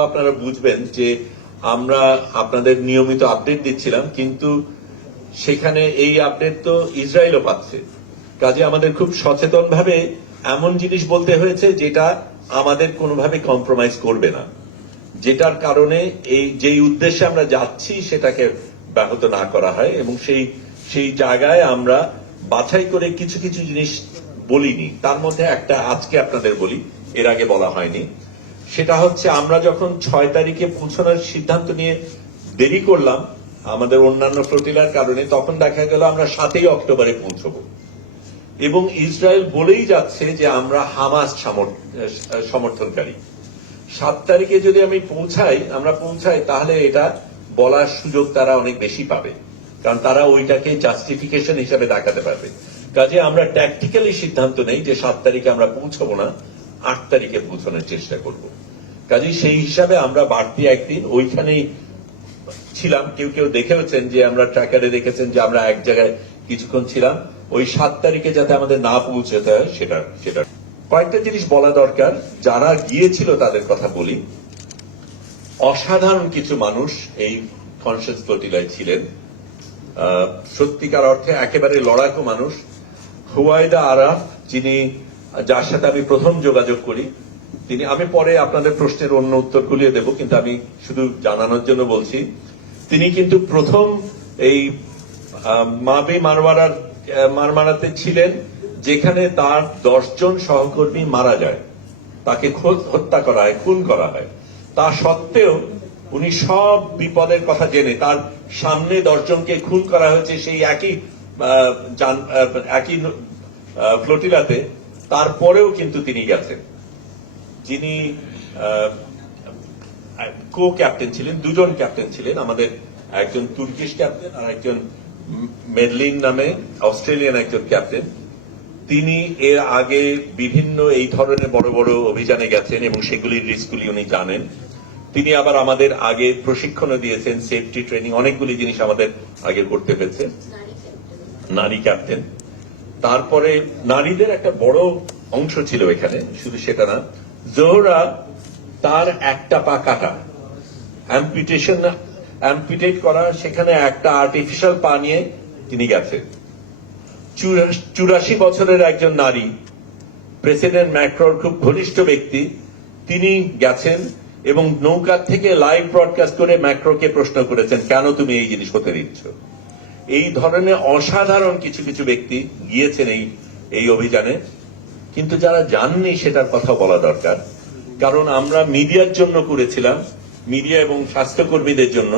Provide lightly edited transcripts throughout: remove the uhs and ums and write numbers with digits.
কথাটাও আপনারা বুঝবেন যে আমরা আপনাদের নিয়মিত আপডেট দিচ্ছিলাম, কিন্তু সেখানে এই আপডেট তো ইসরায়েলও পাচ্ছে। কাজে আমাদের খুব সচেতনভাবে এমন জিনিস বলতে হয়েছে যেটা আমাদের কোনোভাবে কম্প্রোমাইজ করবে না, যেটার কারণে এই যেই উদ্দেশ্যে আমরা যাচ্ছি সেটাকে ব্যাহত না করা হয়। এবং সেই জায়গায় আমরা বাছাই করে কিছু কিছু জিনিস বলিনি। তার মধ্যে একটা আজকে আপনাদের বলি, এর আগে বলা হয়নি। সেটা হচ্ছে আমরা যখন 6 তারিখে পৌঁছানোর সিদ্ধান্ত নিয়ে দেরি করলাম আমাদের অন্যান্য ফ্লোটিলার কারণে, তখন দেখা গেল আমরা 7ই অক্টোবরে পৌঁছবো এবং ইসরায়েল বলেই যাচ্ছে যে আমরা হামাস সমর্থনকারী। 7 তারিখে যদি আমরা পৌঁছাই তাহলে এটা বলার সুযোগ তারা অনেক বেশি পাবে, কারণ তারা ওইটাকে জাস্টিফিকেশন হিসাবে দেখাতে পারবে। কাজে আমরা ট্যাকটিক্যালি সিদ্ধান্ত নেই যে 7 তারিখে আমরা পৌঁছবো না, 8 তারিখে পৌঁছানোর চেষ্টা করব। কাজে সেই হিসাবে আমরা বাড়তি একদিন ওইখানেই ছিলাম। কেউ কেউ দেখেওছেন যে আমরা ট্র্যাকারে দেখেছেন যে আমরা এক জায়গায় কিছুক্ষণ ছিলাম, ওই 7 তারিখে যাতে আমাদের না পৌঁছতে হয় সেটা কয়েকটা জিনিস বলা দরকার। যারা গিয়েছিল তাদের কথা বলি। অসাধারণ কিছু মানুষ এই কনসিয়াস ফ্লোটিলায় ছিলেন, সত্যিকার অর্থে একেবারে লড়াকু মানুষ। হুয়াইদা আরাফ, যার সাথে আমি প্রথম যোগাযোগ করি, আমি পরে আপনাদের প্রশ্নের অন্য উত্তরগুলিও দেব, কিন্তু আমি শুধু জানানোর জন্য বলছি, তিনি কিন্তু প্রথম এই মাবি মারমারাতে ছিলেন যেখানে তার 10 জন সহকর্মী মারা যায়, তাকে হত্যা করা হয়, খুন করা হয়। তা সত্ত্বেও উনি সব বিপদের কথা জেনে, তার সামনে 10 জনকে খুন করা হয়েছে সেই একই ফ্লোটিলাতে, তারপরেও কিন্তু তিনি গেছেন। যিনি কো ক্যাপ্টেন ছিলেন, 2 জন ক্যাপ্টেন ছিলেন, আমাদের একজন তুর্কিশ ক্যাপ্টেন আর একজন মেডলিন নামে অস্ট্রেলিয়ান একজন ক্যাপ্টেন। তিনি এর আগে বিভিন্ন এই ধরনের বড় বড় অভিযানে গেছেন এবং সেগুলির রিস্কগুলি উনি জানেন। তিনি আবার আমাদের আগে প্রশিক্ষণও দিয়েছেন, সেফটি ট্রেনিং, অনেকগুলি জিনিস আমাদের আগে করতে হয়েছে। নারী ক্যাপ্টেন। তারপরে নারীদের একটা বড় অংশ ছিল এখানে, শুধু সেটা না, জোহরা তার একটা পা কাটা, অ্যাম্পিটেট করা, সেখানে একটা আর্টিফিশিয়াল পা নিয়ে তিনি গেছেন। 84 বছরের একজন নারী, প্রেসিডেন্ট ম্যাক্রোর খুব ঘনিষ্ঠ ব্যক্তি, তিনি গেছেন এবং নৌকা থেকে লাইভ ব্রডকাস্ট করে ম্যাক্রোকে প্রশ্ন করেছেন, কেন তুমি এই জিনিস হতে দিচ্ছ। এই ধরনের অসাধারণ কিছু কিছু ব্যক্তি গিয়েছেন এই অভিযানে, কিন্তু যারা যাননি সেটার কথা বলা দরকার। কারণ আমরা মিডিয়ার জন্য করেছিলাম, মিডিয়া এবং স্বাস্থ্যকর্মীদের জন্য।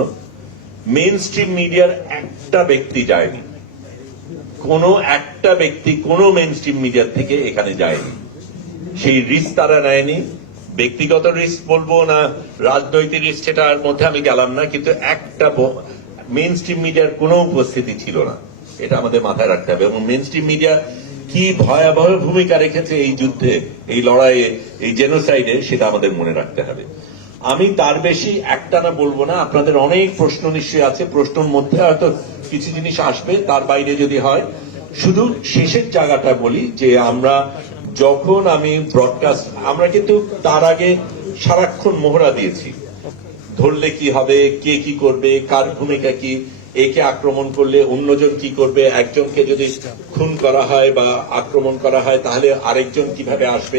মেইন স্ট্রিম মিডিয়ার একটা ব্যক্তি যায়নি, কোনো একটা ব্যক্তি কোনো মেইন স্ট্রিম মিডিয়ার থেকে এখানে যায়নি। সেই রিস্ক তারা নেয়নি। ব্যক্তিগত রিস্ক বলবো না রাজনৈতিক রিস্ক, সেটার মধ্যে আমি গেলাম না, কিন্তু একটা মেইন স্ট্রিম মিডিয়ার কোনো উপস্থিতি ছিল না, এটা আমাদের মাথায় রাখতে হবে। এবং মেইন স্ট্রিম মিডিয়া কি ভয়াবহ ভূমিকা রেখেছে এই যুদ্ধে, এই লড়াইয়ে, এই জেনোসাইডে, সেটা আমাদের মনে রাখতে হবে। আমি তার বেশি একটানা বলবো না, আপনাদের অনেক প্রশ্ন নিশ্চয়ই আছে, প্রশ্নের মধ্যে হয়তো কিছু জিনিস আসবে, তার বাইরে যদি হয়। শুধু শেষের জায়গাটা বলি যে আমি ব্রডকাস্ট, আমরা কিন্তু তার আগে সারাক্ষণ মোহরা দিয়েছি, ধরলে কি হবে, কে কি করবে, কার ভূমিকা কি, একে আক্রমণ করলে অন্যজন কি করবে, একজনকে যদি খুন করা হয় বা আক্রমণ করা হয় তাহলে আরেকজন কিভাবে আসবে।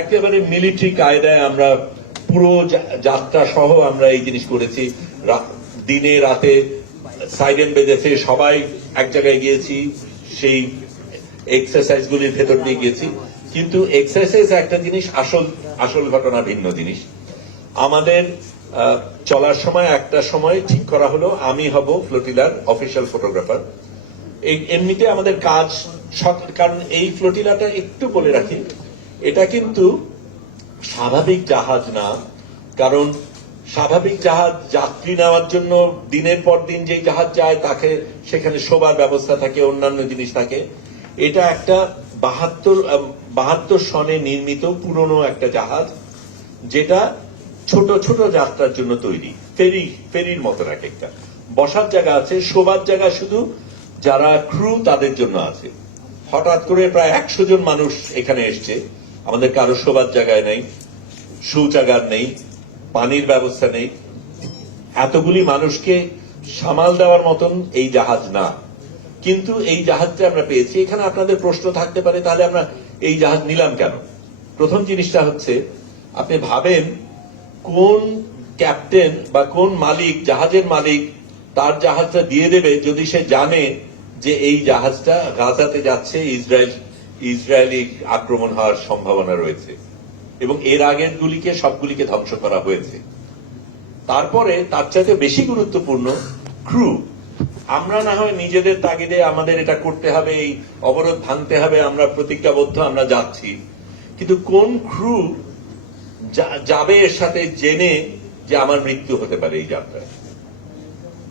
একেবারে মিলিটারি কায়দায় আমরা পুরো যাত্রা সহ আমরা এই জিনিস করেছি। দিনে রাতে সাইরেন বেজেছে, সবাই এক জায়গায় গিয়েছি, সেই এক্সারসাইজ গুলির ভেতর দিয়ে গিয়েছি। কিন্তু এক্সারসাইজ একটা জিনিস, আসল ঘটনা ভিন্ন জিনিস। আমাদের চলার সময় একটা সময় ঠিক করা হলো আমি হব ফ্লোটিলার অফিসিয়াল ফটোগ্রাফার। এমনিতে আমাদের কাজ, কারণ এই ফ্লোটিলাটা একটু বলে রাখি, এটা কিন্তু স্বাভাবিক জাহাজ না। কারণ স্বাভাবিক জাহাজ যাত্রী নেওয়ার জন্য দিনের পর দিন যেই জাহাজ যায় তাকে সেখানে শোবার ব্যবস্থা থাকে, অন্যান্য জিনিস থাকে। এটা একটা 72 সনে নির্মিত পুরনো একটা জাহাজ, যেটা ছোট ছোট যাত্রার জন্য তৈরি, ফেরির মতন এক একটা। বসার জায়গা আছে, শোবার জায়গা শুধু যারা ক্রু তাদের জন্য আছে। হঠাৎ করে প্রায় 100 জন মানুষ এখানে এসছে, আমাদের কারো শোবার জায়গায় নেই, শৌচাগার নেই, পানির ব্যবস্থা নেই, এতগুলি মানুষকে সামাল দেওয়ার মতন এই জাহাজ না। কিন্তু এই জাহাজটা আমরা পেয়েছি। এখানে আপনাদের প্রশ্ন থাকতে পারে, তাহলে আমরা এই জাহাজ নিলাম কেন? প্রথম জিনিসটা হচ্ছে, আপনি ভাবেন কোন ক্যাপ্টেন বা কোন মালিক, জাহাজের মালিক তার জাহাজটা দিয়ে দেবে যদি সে জানে যে এই জাহাজটা গাজাতে যাচ্ছে, ইসরায়েলি আক্রমণ হওয়ার সম্ভাবনা রয়েছে এবং এর আগের গুলিকে সবগুলিকে ধ্বংস করা হয়েছে। তারপরে তার চাইতে বেশি গুরুত্বপূর্ণ ক্রু। আমরা না হয় নিজেদের তাগিদে আমাদের এটা করতে হবে, এই অবরোধ ভাঙতে হবে, আমরা প্রতিজ্ঞাবদ্ধ, আমরা যাচ্ছি, কিন্তু কোন ক্রু যাবে এর সাথে জেনে যে আমার মৃত্যু হতে পারে এই যাত্রায়?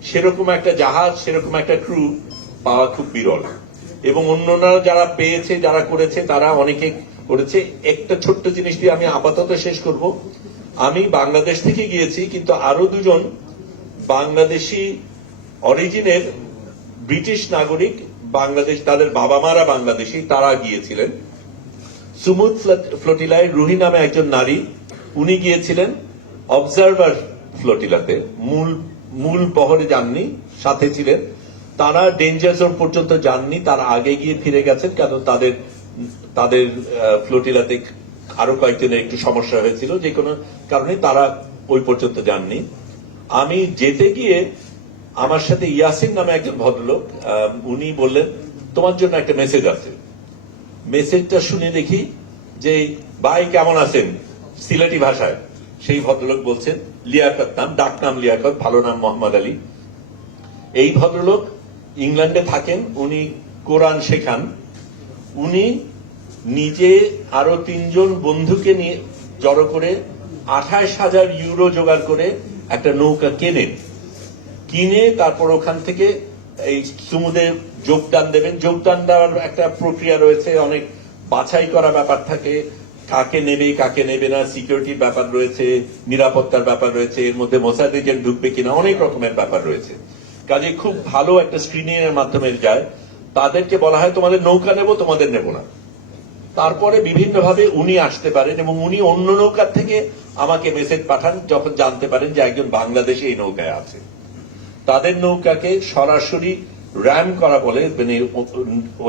সেরকম একটা জাহাজ, সেরকম একটা ক্রু পাওয়া খুব বিরল। এবং অন্যরা যারা পেয়েছে, যারা করেছে, তারা অনেকে করেছে। একটা ছোট্ট জিনিস দিয়ে আমি আপাতত শেষ করব। আমি বাংলাদেশ থেকে গিয়েছি, কিন্তু আরো দুজন বাংলাদেশি অরিজিনের ব্রিটিশ নাগরিক, বাংলাদেশ, তাদের বাবা মারা বাংলাদেশি, তারা গিয়েছিলেন। সুমুদ ফ্লোটিলায় রুহি নামে একজন নারী, উনি গিয়েছিলেন অবজারভার ফ্লোটিলাতে, মূল বহরে যাননি, সাথে ছিলেন। তারা ডেঞ্জার জোন পর্যন্ত যাননি, তার আগে গিয়ে ফিরে গেছেন, কারণ তাদের ফ্লোটিলাতে আরো কয়েকজনের একটু সমস্যা হয়েছিল, যে কোনো কারণে তারা ওই পর্যন্ত যাননি। আমি যেতে গিয়ে আমার সাথে ইয়াসিন নামে একজন ভদ্রলোক, উনি বললেন তোমার জন্য একটা মেসেজ আছে। মেসেজটা শুনে দেখি যে ভাই কেমন আছেন, সিলেটি ভাষায়। সেই ভদ্রলোক বলছেন, লিয়াকত নাম, ডাক নাম লিয়াকত, ভালো নাম মোহাম্মদ আলী। এই ভদ্রলোক ইংল্যান্ডে থাকেন, উনি কোরআন শেখান। উনি নিজে আরো 3 জন বন্ধুকে নিয়ে জড়ো করে 28,000 ইউরো জোগাড় করে একটা নৌকা কিনে তারপর ওখান থেকে এই সুমুদে যোগদান দেবেন। যোগদান দেওয়ার একটা প্রক্রিয়া রয়েছে, অনেক বাছাই করা ব্যাপার থাকে, কাকে নেবে কাকে নেবে না, সিকিউরিটির ব্যাপার রয়েছে, নিরাপত্তার ব্যাপার রয়েছে, এর মধ্যে মোসাদ এজেন্ট ঢুকবে কিনা, অনেক রকমের ব্যাপার রয়েছে। কাজে খুব ভালো একটা স্ক্রিনিং এর মাধ্যমে যায়। তাদেরকে বলা হয় তোমাদের নৌকা নেব, তোমাদের নেব না। তারপরে বিভিন্ন ভাবে উনি আসতে পারেন এবং উনি অন্য নৌকার থেকে আমাকে মেসেজ পাঠান যখন জানতে পারেন যে একজন বাংলাদেশি এই নৌকায় আছে। তাদের নৌকাকে সরাসরি র্যাম করা বলে, মানে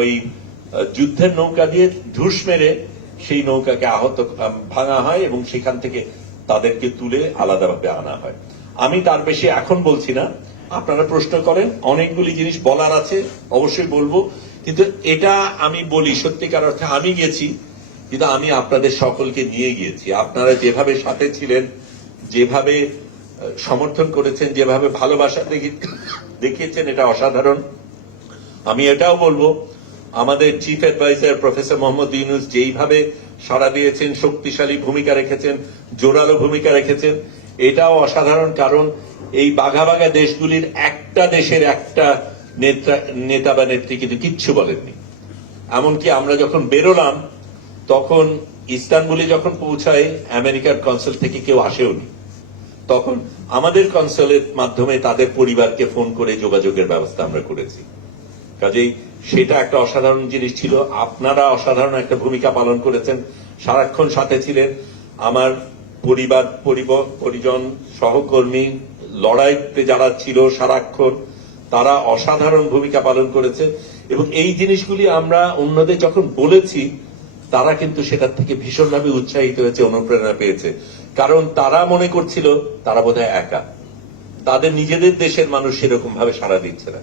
ওই যুদ্ধের নৌকা দিয়ে ঢুস মেরে সেই নৌকাকে ভাঙা হয় এবং সেখান থেকে তাদেরকে তুলে আলাদাভাবে আনা হয়। আমি তার বেশি এখন বলছি না, আপনারা প্রশ্ন করেন, অনেকগুলি জিনিস বলার আছে, অবশ্যই বলবো। কিন্তু এটা আমি বলি সত্যিকার অর্থে, আমি গেছি, কিন্তু আমি আপনাদের সকলকে নিয়ে গিয়েছি। আপনারা যেভাবে সাথে ছিলেন, যেভাবে সমর্থন করেছেন, যেভাবে ভালোবাসা দেখিয়েছেন, এটা অসাধারণ। আমি এটাও বলবো, আমাদের chief adviser professor Mohammad Yunus যেইভাবে সাড়া দিয়েছেন, শক্তিশালী ভূমিকা রেখেছেন, জোরালো ভূমিকা রেখেছেন, এটাও অসাধারণ। কারণ এই বাঘা বাঘা দেশগুলির একটা দেশের একটা নেতা বা নেত্রী কিন্তু কিচ্ছু বলেননি। এমনকি আমরা যখন বেরোলাম তখন ইস্তানবুলে যখন পৌঁছায়, আমেরিকার কনসুল থেকে কেউ আসেওনি। তখন আমাদের কনসুলের মাধ্যমে তাদের পরিবারকে ফোন করে যোগাযোগের ব্যবস্থা আমরা করেছি। কাজেই সেটা একটা অসাধারণ জিনিস ছিল। আপনারা অসাধারণ একটা ভূমিকা পালন করেছেন, সারাক্ষণ সাথে ছিলেন। আমার পরিজন, সহকর্মী, লড়াইতে যারা ছিল সারাক্ষণ, তারা অসাধারণ ভূমিকা পালন করেছে। এবং এই জিনিসগুলি আমরা অন্যদের যখন বলেছি, তারা কিন্তু সেটার থেকে ভীষণভাবে উৎসাহিত হয়েছে, অনুপ্রেরণা পেয়েছে। কারণ তারা মনে করছিল তারা বোধহয় একা, তাদের নিজেদের দেশের মানুষ সেরকম ভাবে সাড়া দিচ্ছে না।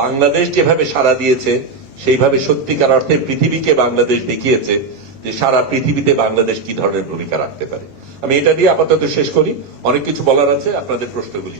বাংলাদেশ যেভাবে সাড়া দিয়েছে, সেইভাবে সত্যিকার অর্থে পৃথিবীকে বাংলাদেশ দেখিয়েছে যে সারা পৃথিবীতে বাংলাদেশ কি ধরনের ভূমিকা রাখতে পারে। আমি এটা দিয়ে আপাতত শেষ করি, অনেক কিছু বলার আছে, আপনাদের প্রশ্নগুলি